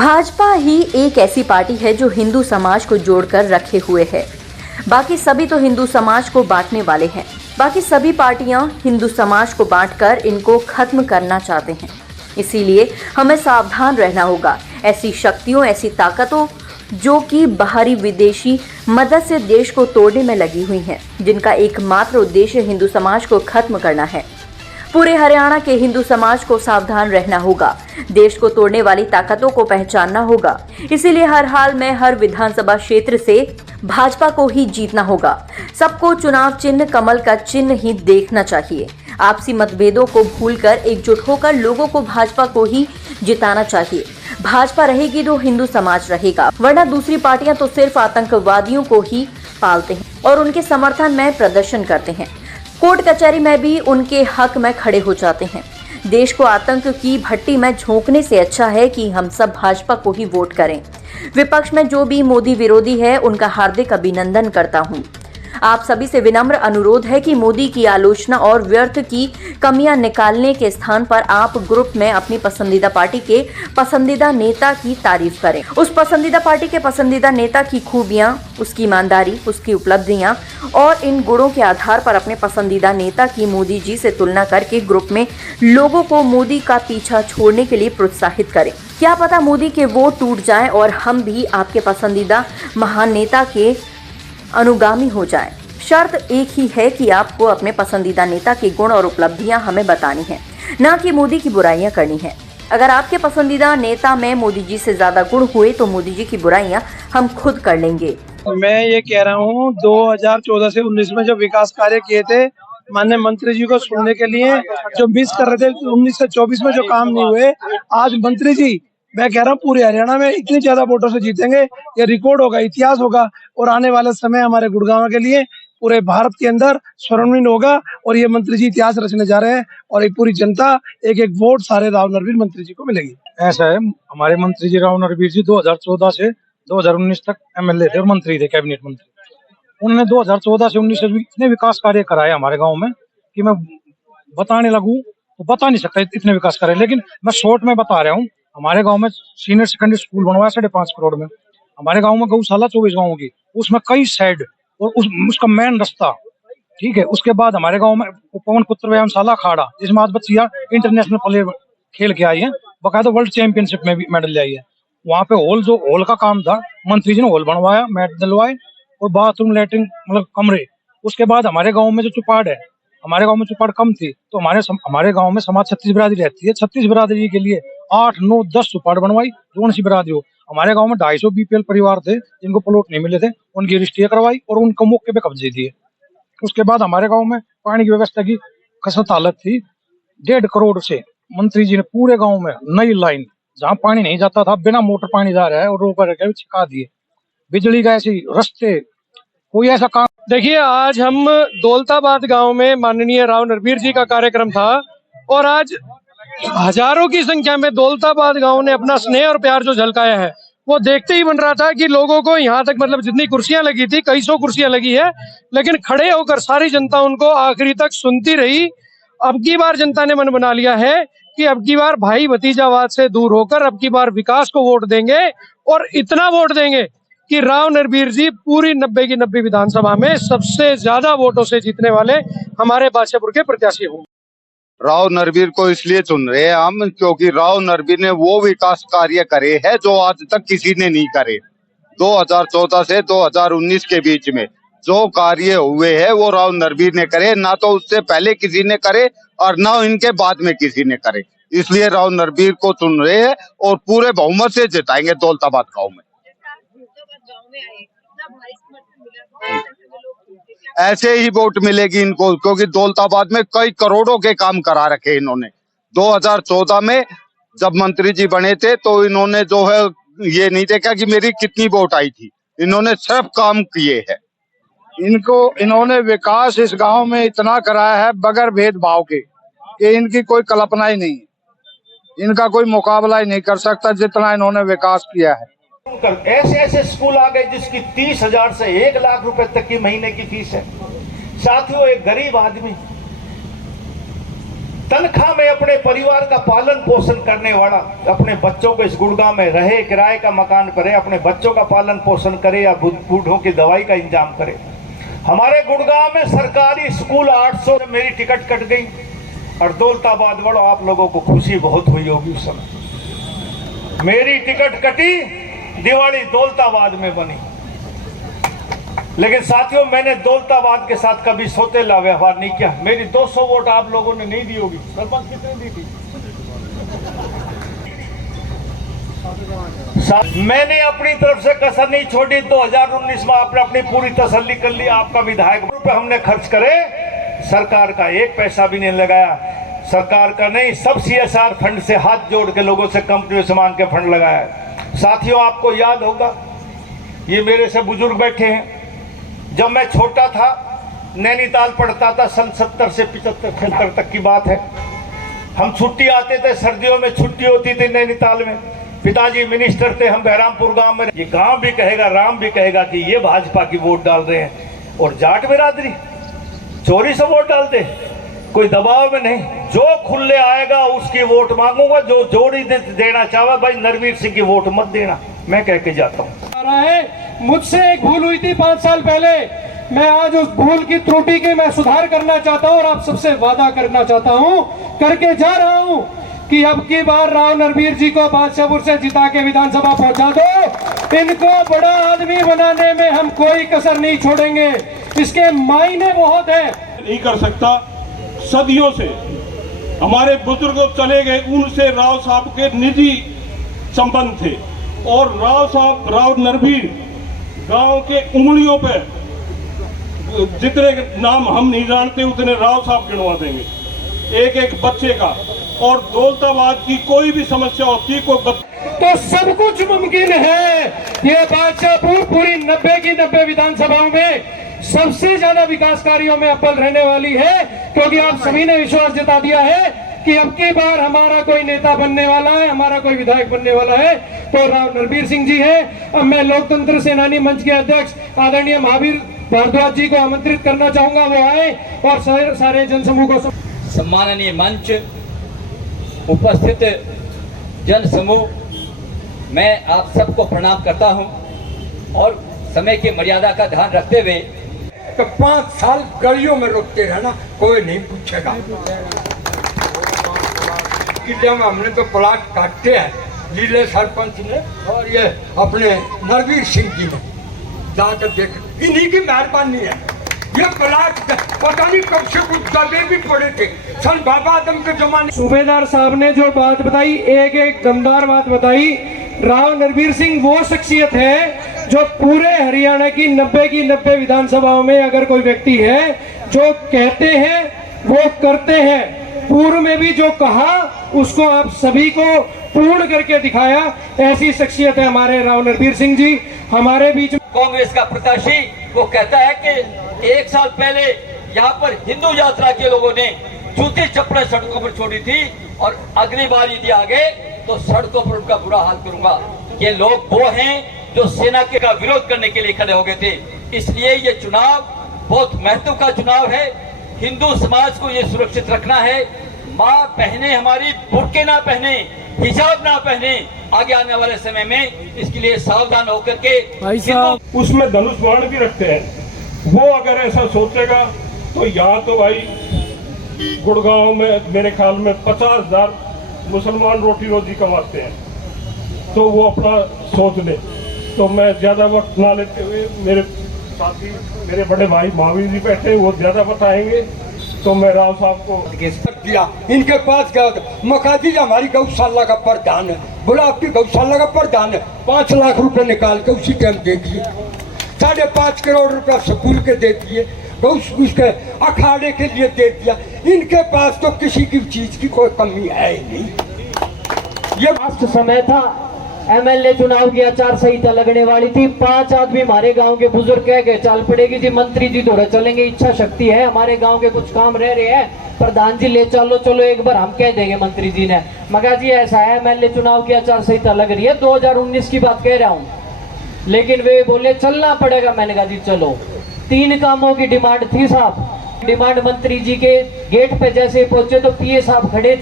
भाजपा ही एक ऐसी पार्टी है जो हिंदू समाज को जोड़कर रखे हुए है। बाकी सभी तो हिंदू समाज को बांटने वाले हैं। बाकी सभी पार्टियां हिंदू समाज को बांटकर इनको खत्म करना चाहते हैं। इसीलिए हमें सावधान रहना होगा ऐसी शक्तियों, ऐसी ताकतों जो कि बाहरी विदेशी मदद से देश को तोड़ने में लगी हुई हैं, जिनका एकमात्र उद्देश्य हिंदू समाज को खत्म करना है। पूरे हरियाणा के हिंदू समाज को सावधान रहना होगा, देश को तोड़ने वाली ताकतों को पहचानना होगा। इसीलिए हर हाल में हर विधानसभा क्षेत्र से भाजपा को ही जीतना होगा। सबको चुनाव चिन्ह कमल का चिन्ह ही देखना चाहिए। आपसी मतभेदों को भूलकर एकजुट होकर लोगों को भाजपा को ही जिताना चाहिए। भाजपा रहेगी तो हिंदू समाज रहेगा, वरना दूसरी पार्टियां तो सिर्फ आतंकवादियों को ही पालते हैं और उनके समर्थन में प्रदर्शन करते हैं। कोर्ट कचहरी में भी उनके हक में खड़े हो जाते हैं। देश को आतंक की भट्टी में झोंकने से अच्छा है कि हम सब भाजपा को ही वोट करें। विपक्ष में जो भी मोदी विरोधी है उनका हार्दिक अभिनंदन करता हूं। आप सभी से विनम्र अनुरोध है कि मोदी की आलोचना और व्यर्थ की कमियां निकालने के स्थान पर आप ग्रुप में अपनी पसंदीदा पार्टी के पसंदीदा नेता की तारीफ करें। उस पसंदीदा पार्टी के पसंदीदा नेता की खूबियां, उसकी ईमानदारी, उसकी उपलब्धियां और इन गुणों के आधार पर अपने पसंदीदा नेता की मोदी जी से तुलना करके ग्रुप में लोगों को मोदी का पीछा छोड़ने के लिए प्रोत्साहित करें। क्या पता मोदी के वोट टूट जाएं और हम भी आपके पसंदीदा महान नेता के अनुगामी हो जाएं। शर्त एक ही है कि आपको अपने पसंदीदा नेता के गुण और उपलब्धियां हमें बतानी है, ना कि मोदी की बुराइयां करनी है। अगर आपके पसंदीदा नेता में मोदी जी से ज्यादा गुण हुए तो मोदी जी की बुराइयां हम खुद कर लेंगे। मैं ये कह रहा हूँ 2014 से 19 में जो विकास कार्य किए थे माननीय मंत्री जी को सुनने के लिए जो मिस कर रहे थे 19 से 24 में जो काम नहीं हुए, आज मंत्री जी मैं कह रहा हूँ पूरे हरियाणा में इतनी ज्यादा वोटों से जीतेंगे, ये रिकॉर्ड होगा, इतिहास होगा और आने वाले समय हमारे गुड़गांव के लिए पूरे भारत के अंदर स्वर्णिम होगा और ये मंत्री जी इतिहास रचने जा रहे हैं और एक पूरी जनता एक एक वोट सारे राव नरवीर मंत्री जी को मिलेगी। ऐसा है, हमारे मंत्री जी राव नरवीर जी 2014 से 2019 तक एमएलए थे और मंत्री थे, कैबिनेट मंत्री। उन्होंने 2014 से 19 से इतने विकास कार्य कराए हमारे गाँव में कि मैं बताने लगूं तो बता नहीं सकता इतने विकास कार्य, लेकिन मैं शॉर्ट में बता रहा हूँ। हमारे गांव में सीनियर सेकेंडरी स्कूल बनवाया 5.5 करोड़ में। हमारे गांव में गौशाला 24 गाँव की, उसमें कई शेड और उसका मेन रास्ता, ठीक है। उसके बाद हमारे गांव में पवन पुत्र व्यायामशाला अखाड़ा, जिसमें आज बच्चियां इंटरनेशनल प्लेयर खेल के आई है, बकायदा वर्ल्ड चैंपियनशिप में भी मेडल ले आई है। वहाँ पे हॉल का काम था, मंत्री जी ने हॉल बनवाया, मैट दिलवाए और बाथरूम, लैट्रिन, मतलब कमरे। उसके बाद हमारे गाँव में जो चुपाड़ है, हमारे गाँव में चुपाड़ कम थी तो हमारे गाँव में समाज 36 बिरादरी रहती है, 36 बिरादरी के लिए 8, 9, 10 चुपाड़ बनवाई। कौन सी बिरादरी हो, हमारे गांव में 250 बीपीएल परिवार थे जिनको प्लॉट नहीं मिले थे, उनकी रजिस्ट्री करवाई और उनको मौके पे कब्जे दिए। उसके बाद हमारे गांव में पानी की व्यवस्था की खसत हालत थी। 1.5 करोड़ से मंत्री जी ने पूरे गांव में नई लाइन, जहाँ पानी नहीं जाता था, बिना मोटर पानी जा रहा है और रोका रखे छिका दिए। बिजली का ऐसी रास्ते, कोई ऐसा काम। देखिए, आज हम दौलताबाद गांव में माननीय राव नरवीर जी का कार्यक्रम था और आज हजारों की संख्या में दौलताबाद गांव ने अपना स्नेह और प्यार जो झलकाया है वो देखते ही बन रहा था कि लोगों को यहाँ तक, मतलब जितनी कुर्सियां लगी थी, कई सौ कुर्सियां लगी है, लेकिन खड़े होकर सारी जनता उनको आखिरी तक सुनती रही। अब की बार जनता ने मन बना लिया है कि अब की बार भाई भतीजावाद से दूर होकर अब की बार विकास को वोट देंगे और इतना वोट देंगे कि राव नरवीर जी पूरी 90 की 90 विधानसभा में सबसे ज्यादा वोटों से जीतने वाले हमारे बादशाहपुर के प्रत्याशी होंगे। राव नरवीर को इसलिए चुन रहे हैं हम क्योंकि राव नरवीर ने वो विकास कार्य करे हैं जो आज तक किसी ने नहीं करे। 2014 से 2019 के बीच में जो कार्य हुए हैं वो राव नरवीर ने करे, ना तो उससे पहले किसी ने करे और ना इनके बाद में किसी ने करे। इसलिए राव नरवीर को चुन रहे हैं और पूरे बहुमत से जिताएंगे दौलताबाद गाँव में। ऐसे ही वोट मिलेगी इनको क्योंकि दौलताबाद में कई करोड़ों के काम करा रखे इन्होंने। 2014 में जब मंत्री जी बने थे तो इन्होंने जो है ये नहीं देखा कि मेरी कितनी वोट आई थी, इन्होंने सिर्फ काम किए हैं। इन्होंने विकास इस गांव में इतना कराया है बगैर भेदभाव के कि इनकी कोई कल्पना ही नहीं है, इनका कोई मुकाबला ही नहीं कर सकता जितना इन्होंने विकास किया है। ऐसे ऐसे स्कूल आ गए जिसकी 30,000 से 1 लाख रुपए तक की महीने की फीस है। साथियों, एक गरीब आदमी तनख्वाह में अपने परिवार का पालन पोषण करने वाला अपने बच्चों को इस गुड़गांव में रहे, किराए का मकान करे, अपने बच्चों का पालन पोषण करे या बूढ़ों की दवाई का इंतजाम करे। हमारे गुड़गांव में सरकारी स्कूल 800 में मेरी टिकट कट गई और दौलताबाद बढ़ो, आप लोगों को खुशी बहुत हुई होगी उस समय। मेरी टिकट कटी, दिवाली दौलताबाद में बनी, लेकिन साथियों मैंने दौलताबाद के साथ कभी सौतेला व्यवहार नहीं किया। मेरी 200 वोट आप लोगों ने नहीं दी होगी, सरपंच कितने दी थी? मैंने अपनी तरफ से कसर नहीं छोड़ी। 2019 में आपने अपनी पूरी तसल्ली कर ली। आपका विधायक रुपए हमने खर्च करे, सरकार का एक पैसा भी नहीं लगाया। सरकार का नहीं, सब CSR फंड से हाथ जोड़ के लोगों से, कंपनियों से मांग के फंड लगाया। साथियों आपको याद होगा, ये मेरे से बुजुर्ग बैठे हैं, जब मैं छोटा था नैनीताल पढ़ता था, सन 70 से 75 तक की बात है। हम छुट्टी आते थे, सर्दियों में छुट्टी होती थी नैनीताल में, पिताजी मिनिस्टर थे, हम बहरामपुर गांव में। ये गांव भी कहेगा, राम भी कहेगा कि ये भाजपा की वोट डाल रहे हैं। और जाट बिरादरी चोरी से वोट डालते, कोई दबाव में नहीं, जो खुले आएगा उसकी वोट मांगूंगा, जो जोड़ी देना चाहे भाई नरवीर सिंह की वोट मत देना, मैं कह के जाता हूँ। मुझसे एक भूल हुई थी 5 साल पहले, मैं आज उस भूल की त्रुटि के मैं सुधार करना चाहता हूँ और आप सबसे वादा करना चाहता हूँ, करके जा रहा हूँ कि अब की बार राव नरवीर जी को बादशाहपुर से जिता के विधानसभा पहुंचा दो। इनको बड़ा आदमी बनाने में हम कोई कसर नहीं छोड़ेंगे, इसके मायने बहुत है। नहीं कर सकता, सदियों से हमारे बुजुर्ग चले गए, उनसे राव साहब के निजी संबंध थे और राव नरवीर गांव के उंगलियों पे जितने नाम हम नहीं जानते उतने राव साहब गिनवा देंगे, एक एक बच्चे का। और दौलताबाद की कोई भी समस्या होती तो सब कुछ मुमकिन है। ये बादशाहपुर पूरी 90 की 90 विधानसभाओं में सबसे ज्यादा विकास कार्यों में अव्वल रहने वाली है, क्योंकि आप सभी ने विश्वास जता दिया है कि अब की बार हमारा कोई नेता बनने वाला है, हमारा कोई विधायक बनने वाला है तो राव नरवीर सिंह जी है। अब मैं लोकतंत्र सेनानी मंच के अध्यक्ष आदरणीय महावीर भारद्वाज जी को आमंत्रित करना चाहूंगा, वो आए और सारे जनसमूह को। सम्माननीय मंच, उपस्थित जन समूह, मैं आप सबको प्रणाम करता हूं और समय की मर्यादा का ध्यान रखते हुए तो 5 साल गलियों में रोकते रहना, कोई नहीं पूछेगा। किले में हमने तो प्लाट काटे हैं, लीले सरपंच ने और ये अपने नरवीर सिंह जी ने जाकर देख, इन्हीं की मेहरबानी है। ये प्लाट पता नहीं कब से कुछ दबे भी पड़े थे, सन बाबा आदम के जमाने। सूबेदार साहब ने जो बात बताई, एक एक दमदार बात बताई। राव नरवीर सिंह वो शख्सियत है जो पूरे हरियाणा की 90 की 90 विधानसभाओं में अगर कोई व्यक्ति है जो कहते हैं वो करते हैं। पूर्व में भी जो कहा उसको आप सभी को पूर्ण करके दिखाया, ऐसी शख्सियत है हमारे राव नरवीर सिंह जी हमारे बीच। कांग्रेस का प्रत्याशी वो कहता है कि 1 साल पहले यहाँ पर हिंदू यात्रा के लोगों ने जूती चप्पलें सड़कों पर छोड़ी थी और अगली बार यदि आ गए तो सड़कों पर उनका बुरा हाल करूंगा। ये लोग वो हैं जो सेना के का विरोध करने के लिए खड़े हो गए थे। इसलिए ये चुनाव बहुत महत्व का चुनाव है। हिंदू समाज को ये सुरक्षित रखना है। माँ बहनें हमारी बुर्के ना पहने, हिजाब ना पहने आगे आने वाले समय में, इसके लिए सावधान होकर के। उसमें धनुष बाण भी रखते हैं। वो अगर ऐसा सोचेगा तो यहाँ तो भाई गुड़गांव में मेरे ख्याल में 50,000 मुसलमान रोटी रोजी कमाते हैं, तो वो अपना सोच ले। तो मैं ज्यादा वक्त ना लेते हुए, मेरे साथी मेरे बड़े भाई महावीर जी बैठे, वो ज्यादा बताएंगे। तो मैं राव साहब को दिया, इनके पास गया तो मकाजी हमारी गौशाला का प्रधान है, बोला आपकी गौशाला का प्रधान है, 5 लाख रुपए निकाल के उसी टाइम दे दिए। 5.5 करोड़ रुपया स्कूल के दे दिए, उसके अखाड़े के लिए दे दिया। इनके पास तो किसी की चीज की कोई कमी है ही नहीं। ये लास्ट समय था, एमएलए चुनाव की आचार संहिता लगने वाली थी। 5 आदमी हमारे गांव के बुजुर्ग कह गए चाल पड़ेगी जी, मंत्री जी थोड़ा चलेंगे, इच्छा शक्ति है, हमारे गांव के कुछ काम रह रहे हैं, प्रधान जी ले चलो, चलो एक बार हम कह देंगे मंत्री जी ने। मगर जी ऐसा है, एमएलए चुनाव की आचार संहिता लग रही है, 2019 की बात कह रहा हूँ, लेकिन वे बोले चलना पड़ेगा। मैंने कहा जी चलो। 3 कामों की डिमांड थी साहब, डिमांड मंत्री जी के गेट पे जैसे पहुंचे तो पीए साहब खड़े थे।